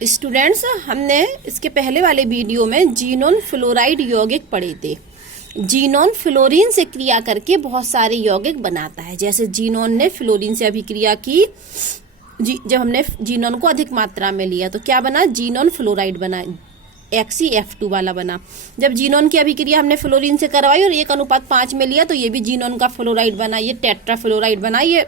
Students, हमने इसके पहले वाले वीडियो में जीनोन फ्लोराइड यौगिक पढ़े थे। जीनोन फ्लोरीन से क्रिया करके बहुत सारे यौगिक बनाता है। जैसे जीनोन ने फ्लोरीन से अभिक्रिया की, जब हमने जीनोन को अधिक मात्रा में लिया तो क्या बना, जीनोन फ्लोराइड बना, XeF2 वाला बना। जब जीनोन की अभिक्रिया हमने फ्लोरीन से करवाई और 1:5 में लिया तो ये भी जीनोन का फ्लोराइड बना, ये टेट्रा फ्लोराइड बना, ये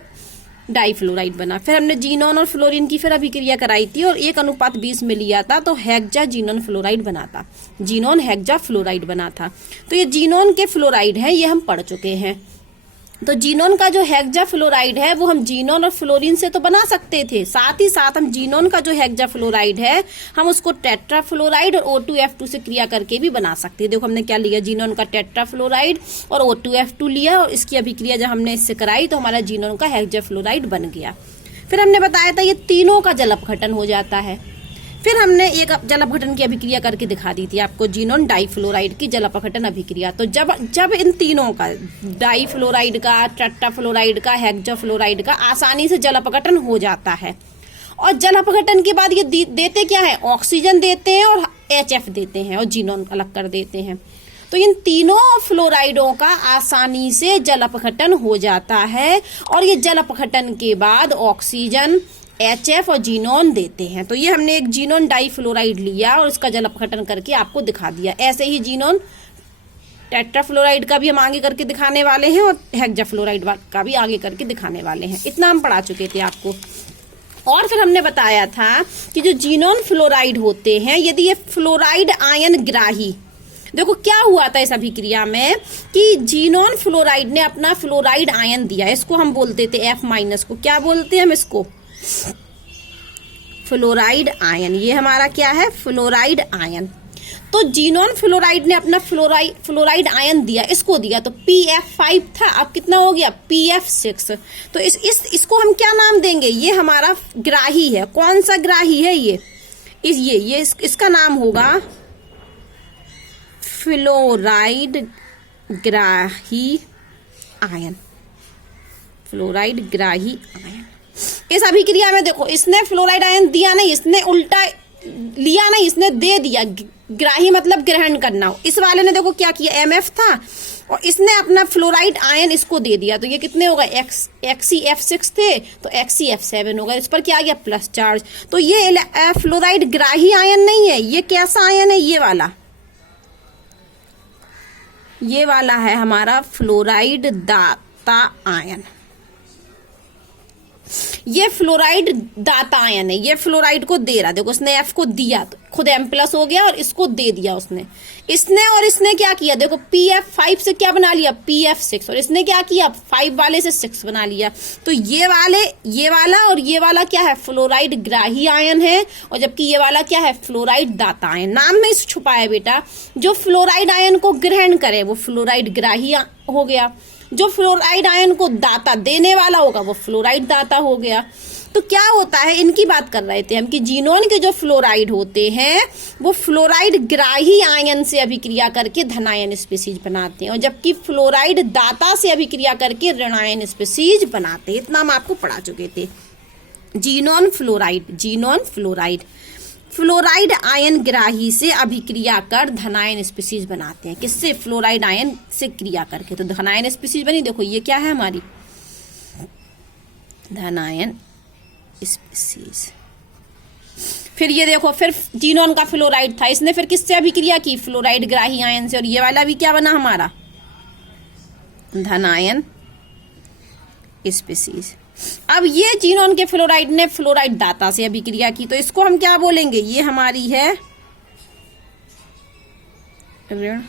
डाई फ्लोराइड बना। फिर हमने जीनोन और फ्लोरीन की फिर अभिक्रिया कराई थी और 1:20 में लिया था तो हेक्सा जीनोन फ्लोराइड बना था, जीनोन हेक्सा फ्लोराइड बना था। तो ये जीनोन के फ्लोराइड है, ये हम पढ़ चुके हैं। तो जीनोन का जो हेक्सा फ्लोराइड है वो हम जीनोन और फ्लोरीन से तो बना सकते थे, साथ ही साथ हम जीनोन का जो हेक्सा फ्लोराइड है हम उसको टेट्रा फ्लोराइड और O2F2 से क्रिया करके भी बना सकते हैं। देखो हमने क्या लिया, जीनोन का टेट्रा फ्लोराइड और O2F2 लिया और इसकी अभिक्रिया जब हमने इससे कराई तो हमारा जीनोन का हेक्सा फ्लोराइड बन गया। फिर हमने बताया था ये तीनों का जल अपघटन हो जाता है। फिर हमने एक जल अपघटन की अभिक्रिया करके दिखा दी थी आपको, जीनोन डाइफ्लोराइड की जल अपघटन अभिक्रिया। तो जब इन तीनों का, डाइफ्लोराइड का, टेट्राफ्लोराइड का, हेक्साफ्लोराइड का आसानी से जल अपघटन हो जाता है और जल अपघटन के बाद ये देते क्या है, ऑक्सीजन देते हैं और HF देते हैं और जीनोन अलग कर देते हैं। तो इन तीनों फ्लोराइडों का आसानी से जल अपघटन हो जाता है और ये जल अपघटन के बाद ऑक्सीजन, HF और जीनोन देते हैं। तो ये हमने एक जीनोन डाइफ्लोराइड लिया और उसका जल अपघटन करके आपको दिखा दिया। ऐसे ही जीनोन टेट्राफ्लोराइड का भी हम आगे करके दिखाने वाले हैं और हेक्साफ्लोराइड का भी आगे करके दिखाने वाले हैं। इतना हम पढ़ा चुके थे आपको। और फिर हमने बताया था कि जो जीनोन फ्लोराइड होते हैं, यदि ये फ्लोराइड आयन ग्राही, देखो क्या हुआ था इस अभिक्रिया में कि जीनोन फ्लोराइड ने अपना फ्लोराइड आयन दिया, इसको हम बोलते थे F- को क्या बोलते हैं हम इसको, फ्लोराइड आयन। ये हमारा क्या है, फ्लोराइड आयन। तो जीनोन फ्लोराइड ने अपना फ्लोराइड आयन दिया, इसको दिया तो PF5 था, अब कितना हो गया PF6। तो इसको हम क्या नाम देंगे, ये हमारा ग्राही है। कौन सा ग्राही है ये इसका नाम होगा फ्लोराइड ग्राही आयन, फ्लोराइड ग्राही आयन। इस अभिक्रिया में देखो इसने फ्लोराइड आयन दिया नहीं, इसने उल्टा लिया नहीं, इसने दे दिया। ग्राही मतलब ग्रहण करना। इस वाले ने देखो क्या किया, MF था और इसने अपना फ्लोराइड आयन इसको दे दिया। तो ये कितने होगा, XeF6 थे तो XeF7 होगा। इस पर क्या आ गया, प्लस चार्ज। तो ये फ्लोराइड ग्राही आयन नहीं है, ये कैसा आयन है, ये वाला है हमारा फ्लोराइड दाता आयन। ये फ्लोराइड दाता आयन है, ये फ्लोराइड को दे रहा। देखो उसने F को दिया तो खुद M+ हो गया और इसको दे दिया इसने और इसने क्या किया, देखो PF5 से क्या बना लिया, PF6, और इसने क्या किया, 5 वाले से 6 बना लिया। तो ये वाला और ये वाला क्या है, फ्लोराइड ग्राही आयन है, और जबकि ये वाला क्या है, फ्लोराइड दाता आयन। नाम में इस छुपा है बेटा, जो फ्लोराइड आयन को ग्रहण करे वो फ्लोराइड ग्राही हो गया, जो फ्लोराइड आयन को दाता देने वाला होगा वो फ्लोराइड दाता हो गया। तो क्या होता है, इनकी बात कर रहे थे हम कि जीनोन के जो फ्लोराइड होते हैं वो फ्लोराइड ग्राही आयन से अभिक्रिया करके धनायन स्पीसीज बनाते हैं और जबकि फ्लोराइड दाता से अभिक्रिया करके ऋणायन स्पीसीज बनाते हैं। इतना हम आपको पढ़ा चुके थे। जीनोन फ्लोराइड फ्लोराइड आयन ग्राही से अभिक्रिया कर धनायन स्पीसीज बनाते हैं। किससे, फ्लोराइड आयन से क्रिया करके। तो धनायन स्पीसीज बनी, देखो ये क्या है हमारी धनायन स्पीसीज। फिर ये देखो, फिर जीनोन का फ्लोराइड था, इसने फिर किससे अभिक्रिया की, फ्लोराइड ग्राही आयन से, और ये वाला भी क्या बना हमारा धनायन स्पीसीज। अब ये जीनोन के फ्लोराइड ने फ्लोराइड दाता से अभिक्रिया की, तो इसको हम क्या बोलेंगे, ये हमारी है ऋण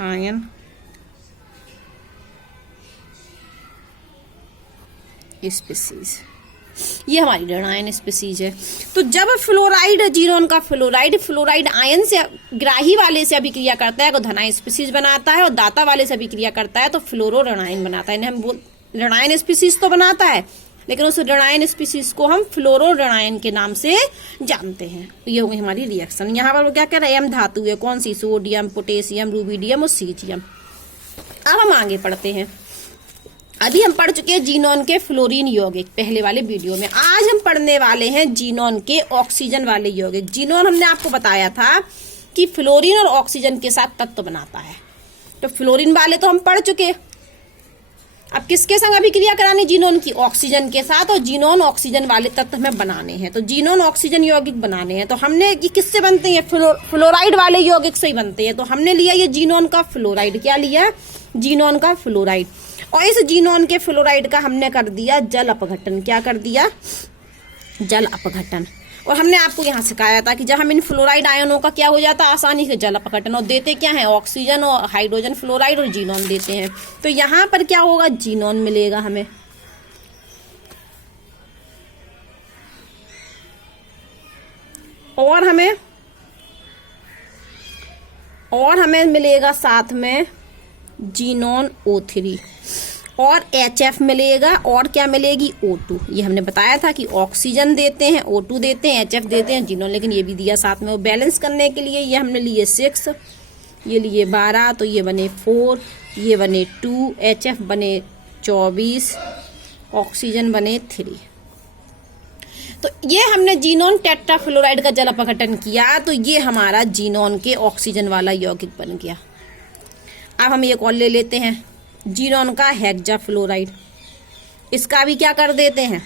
आयन स्पीसीज, ये हमारी ऋण आयन स्पीसीज है। तो जब फ्लोराइड, जीनोन का फ्लोराइड आयन से ग्राही वाले से अभिक्रिया करता है तो धनायन स्पीसीज बनाता है, और दाता वाले से अभिक्रिया करता है तो फ्लोरो ऋणायन बनाता है। इन्हें हम ऋणायन स्पीसीज तो बनाता है, लेकिन उस ऋणायन स्पीसीज को हम फ्लोरो ऋणायन के नाम से जानते हैं। ये हो गई हमारी रिएक्शन। यहाँ पर वो क्या कह रहे हैं, M धातु है, कौन सी, सोडियम, पोटेशियम, रूबिडियम और सीजियम। अब हम आगे पढ़ते हैं। अभी हम पढ़ चुके हैं जीनोन के फ्लोरीन यौगिक पहले वाले वीडियो में। आज हम पढ़ने वाले हैं जीनोन के ऑक्सीजन वाले यौगिक। जीनोन हमने आपको बताया था कि फ्लोरीन और ऑक्सीजन के साथ तत्व बनाता है। तो फ्लोरीन वाले तो हम पढ़ चुके। अब किसके संग अभिक्रिया करानी? जीनोन की, ऑक्सीजन के साथ। और जीनोन ऑक्सीजन वाले तत्व हमें बनाने हैं, तो जीनोन ऑक्सीजन यौगिक बनाने हैं। तो हमने ये किससे बनते हैं? फ्लोराइड वाले यौगिक से ही बनते हैं। तो हमने लिया ये जीनोन का फ्लोराइड। क्या लिया? जीनोन का फ्लोराइड। और इस जीनोन के फ्लोराइड का हमने कर दिया जल अपघटन। क्या कर दिया? जल अपघटन। और हमने आपको यहाँ सिखाया था कि जब हम इन फ्लोराइड आयनों का क्या हो जाता है? आसानी से जल अपघटन। और देते क्या है? ऑक्सीजन और हाइड्रोजन फ्लोराइड और जीनोन देते हैं। तो यहाँ पर क्या होगा? जीनोन मिलेगा हमें। और हमें मिलेगा साथ में जीनोन O3 और HF मिलेगा। और क्या मिलेगी? O2। ये हमने बताया था कि ऑक्सीजन देते हैं, O2 देते हैं, HF देते हैं, जीनोन, लेकिन ये भी दिया साथ में। वो बैलेंस करने के लिए ये हमने लिए 6, ये लिए 12, तो ये बने 4, ये बने 2, HF बने 24, ऑक्सीजन बने 3। तो ये हमने जीनोन टेट्राफ्लोराइड का जल अपघटन किया, तो ये हमारा जीनोन के ऑक्सीजन वाला यौगिक बन गया। अब हम एक और ले लेते हैं, जीनोन का हेक्साफ्लोराइड। इसका भी क्या कर देते हैं?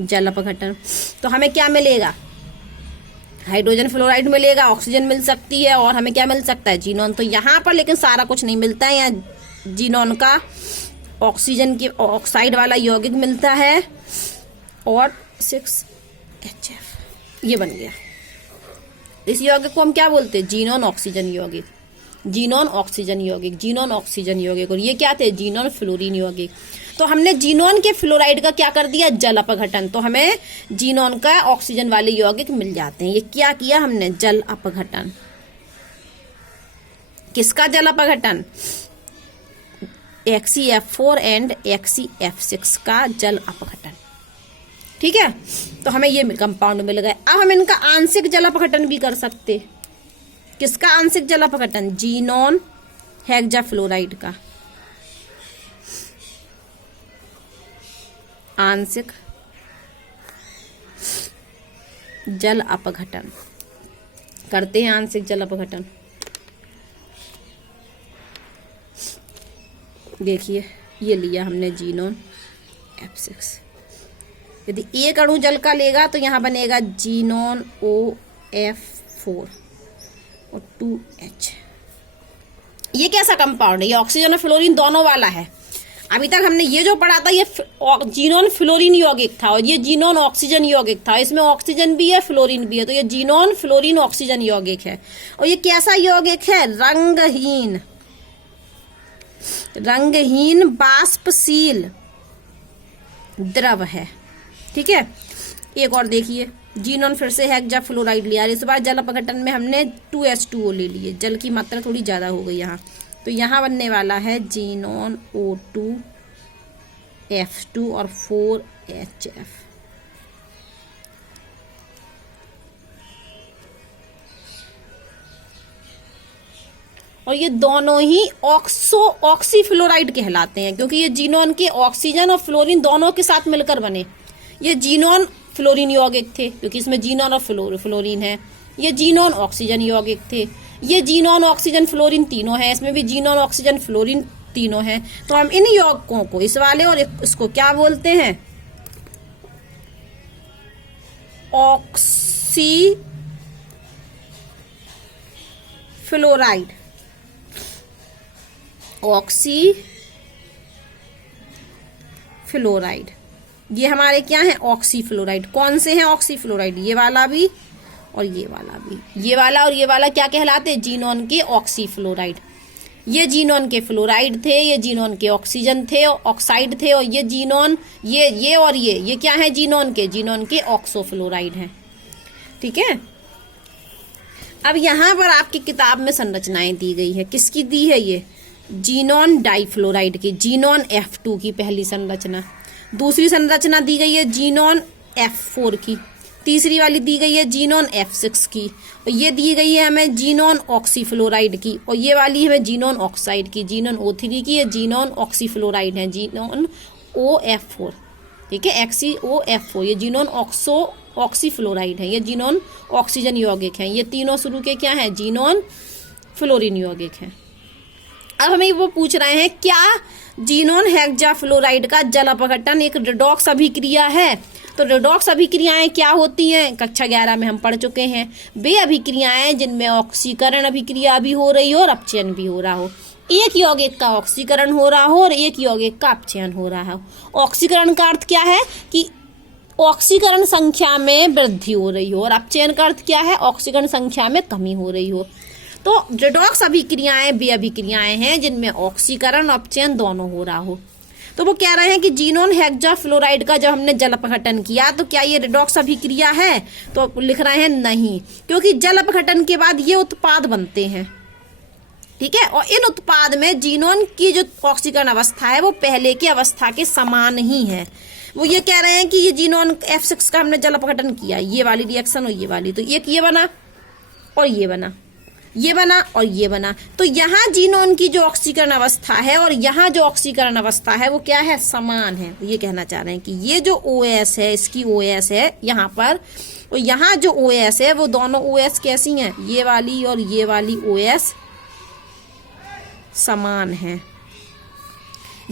जल अपघटन। तो हमें क्या मिलेगा? हाइड्रोजन फ्लोराइड मिलेगा, ऑक्सीजन मिल सकती है, और हमें क्या मिल सकता है? जीनोन। तो यहाँ पर लेकिन सारा कुछ नहीं मिलता है। यहाँ जीनोन का ऑक्सीजन की ऑक्साइड वाला यौगिक मिलता है और 6HF ये बन गया। इस यौगिक को हम क्या बोलते हैं? जीनोन ऑक्सीजन यौगिक। जीनोन ऑक्सीजन यौगिक, जीनोन ऑक्सीजन यौगिक। और ये क्या थे? जीनोन फ्लोरीन यौगिक। तो हमने जीनोन के फ्लोराइड का क्या कर दिया? जल अपघटन। तो हमें जीनोन का ऑक्सीजन वाले यौगिक मिल जाते हैं। ये क्या किया हमने? जल अपघटन। किसका जल अपघटन? HCF4 एंड HCF6 का जल अपघटन। ठीक है, तो हमें ये कंपाउंड मिल गए। अब हम इनका आंशिक जल अपघटन भी कर सकते। किसका आंशिक जल अपघटन? जीनोन हेक्साफ्लोराइड का आंशिक जल अपघटन करते हैं। आंशिक जल अपघटन देखिए, ये लिया हमने जीनोन F6। यदि एक अणु जल का लेगा तो यहाँ बनेगा जीनोन OF4 और 2H। ये कैसा कंपाउंड है? ये ऑक्सीजन और फ्लोरीन दोनों वाला है। अभी तक हमने ये जो पढ़ा था ये जीनोन फ्लोरीन यौगिक था, और ये जीनोन ऑक्सीजन यौगिक था। इसमें ऑक्सीजन भी है, फ्लोरीन भी है। तो ये जीनोन फ्लोरीन ऑक्सीजन यौगिक है। और ये कैसा यौगिक है? रंगहीन बाष्पशील द्रव है। ठीक है, एक और देखिए, जीनोन फिर से हेक्साफ्लोराइड लिया। इस बार जल अपघटन में हमने 2H2O ले लिए। जल की मात्रा थोड़ी ज्यादा हो गई यहाँ। तो यहाँ बनने वाला है जीनोन O2 F2 और 4HF। और ये दोनों ही ऑक्सीफ्लोराइड कहलाते हैं, क्योंकि ये जीनोन के ऑक्सीजन और फ्लोरीन दोनों के साथ मिलकर बने। ये जीनोन फ्लोरीन यौगिक थे, क्योंकि इसमें जीनोन और फ्लोरीन है। ये जीनोन ऑक्सीजन यौगिक थे। ये जीनोन ऑक्सीजन फ्लोरीन तीनों है। इसमें भी जीनोन ऑक्सीजन फ्लोरीन तीनों हैं। तो हम इन यौगिकों को, इस वाले और इसको क्या बोलते हैं? ऑक्सीफ्लोराइड। ऑक्सीफ्लोराइड ये हमारे क्या है? ऑक्सीफ्लोराइड। कौन से हैं ऑक्सीफ्लोराइड? ये वाला भी और ये वाला भी। ये वाला और ये वाला क्या कहलाते? जीनोन के ऑक्सीफ्लोराइड। ये जीनोन के फ्लोराइड थे, ये जीनोन के ऑक्सीजन थे, ऑक्साइड थे। और ये जीनोन ये और ये क्या है? जीनोन के ऑक्सोफ्लोराइड हैं। ठीक है, अब यहाँ पर आपकी किताब में संरचनाएं दी गई है। किसकी दी है? ये जीनोन डाइफ्लोराइड की, जीनोन F2 की पहली संरचना। दूसरी संरचना दी गई है जीनोन F4 की। तीसरी वाली दी गई है जीनोन F6 की, और ये दी गई है हमें जीनोन ऑक्सीफ्लोराइड की, और ये वाली हमें जीनोन ऑक्साइड की, जीनोन O3 की, ये जीनोन ऑक्सीफ्लोराइड है, जीनोन OF4, ठीक है, XeOF4, ये जीनोन ऑक्सीफ्लोराइड है, ये जीनोन ऑक्सीजन यौगिक है, ये तीनों शुरू के क्या है, जीनोन फ्लोरीन यौगिक है। अब हमें वो पूछ रहे हैं क्या जीनोन हेक्साफ्लोराइड का जल अपघटन एक रेडॉक्स अभिक्रिया है? तो रेडॉक्स अभिक्रियाएं क्या होती हैं, कक्षा 11 में हम पढ़ चुके हैं। वे अभिक्रियाएं जिनमें ऑक्सीकरण अभिक्रिया भी हो रही हो और अपचयन भी हो रहा हो, एक यौगिक का ऑक्सीकरण हो रहा हो और एक यौगिक का अपचयन हो रहा हो। ऑक्सीकरण का अर्थ क्या है कि ऑक्सीकरण संख्या में वृद्धि हो रही हो, और अपचयन का अर्थ क्या है, ऑक्सीकरण संख्या में कमी हो रही हो। तो रेडॉक्स अभिक्रियाएं वे अभिक्रियाएं हैं जिनमें ऑक्सीकरण और अपचयन दोनों हो रहा हो। तो वो कह रहे हैं कि जीनोन हेक्साफ्लोराइड का जब हमने जल अपघटन किया तो क्या ये रेडॉक्स अभिक्रिया है? तो लिख रहे हैं नहीं, क्योंकि जल अपघटन के बाद ये उत्पाद बनते हैं, ठीक है, और इन उत्पाद में जीनोन की जो ऑक्सीकरण अवस्था है वो पहले की अवस्था के समान ही है। वो ये कह रहे हैं कि ये जीनोन F6 का हमने जल अपघटन किया, ये वाली रिएक्शन और ये वाली, तो एक ये बना और ये बना, ये बना और ये बना, तो यहाँ जीनोन की जो ऑक्सीकरण अवस्था है और यहाँ जो ऑक्सीकरण अवस्था है वो क्या है, समान है। ये कहना चाह रहे हैं कि ये जो OS है, इसकी OS है यहाँ पर, और यहाँ जो OS है वो दोनों OS कैसी हैं, ये वाली और ये वाली OS समान है।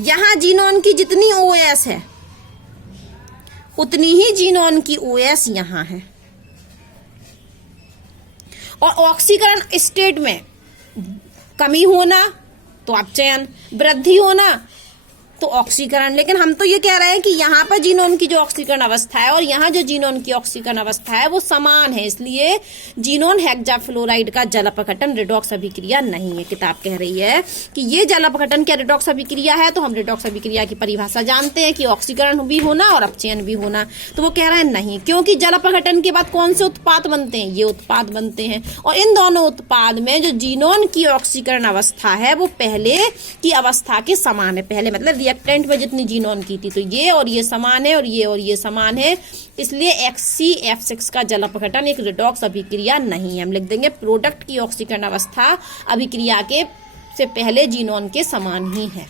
यहाँ जीनोन की जितनी OS है उतनी ही जीनोन की OS यहाँ है, और ऑक्सीकरण स्टेट में कमी होना तो अपचयन, वृद्धि होना तो ऑक्सीकरण। लेकिन हम तो ये कह रहे हैं कि यहाँ पर जीनोन की जो ऑक्सीकरण अवस्था है और यहाँ जो जीनोन की ऑक्सीकरण अवस्था है वो समान है, इसलिए जीनोन हेक्साफ्लोराइड का जल अपघटन रेडॉक्स अभिक्रिया नहीं है। किताब कह रही है कि ये जल अपघटन क्या रेडॉक्स अभिक्रिया है, तो हम रेडॉक्स अभिक्रिया की परिभाषा जानते हैं कि ऑक्सीकरण भी होना और अपचयन भी होना। तो वो कह रहे हैं नहीं, क्योंकि जल अपघटन के बाद कौन से उत्पाद बनते हैं, ये उत्पाद बनते हैं, और इन दोनों उत्पाद में जो जीनोन की ऑक्सीकरण अवस्था है वो पहले की अवस्था के समान है। पहले मतलब रिएक्टेंट में जितनी जीनोन की थी, तो ये और ये समान है और ये समान है, इसलिए XeF6 का जल अपघटन एक रेडॉक्स अभिक्रिया नहीं है। हम लिख देंगे प्रोडक्ट की ऑक्सीकरण अवस्था अभिक्रिया के से पहले जीनोन के समान ही है।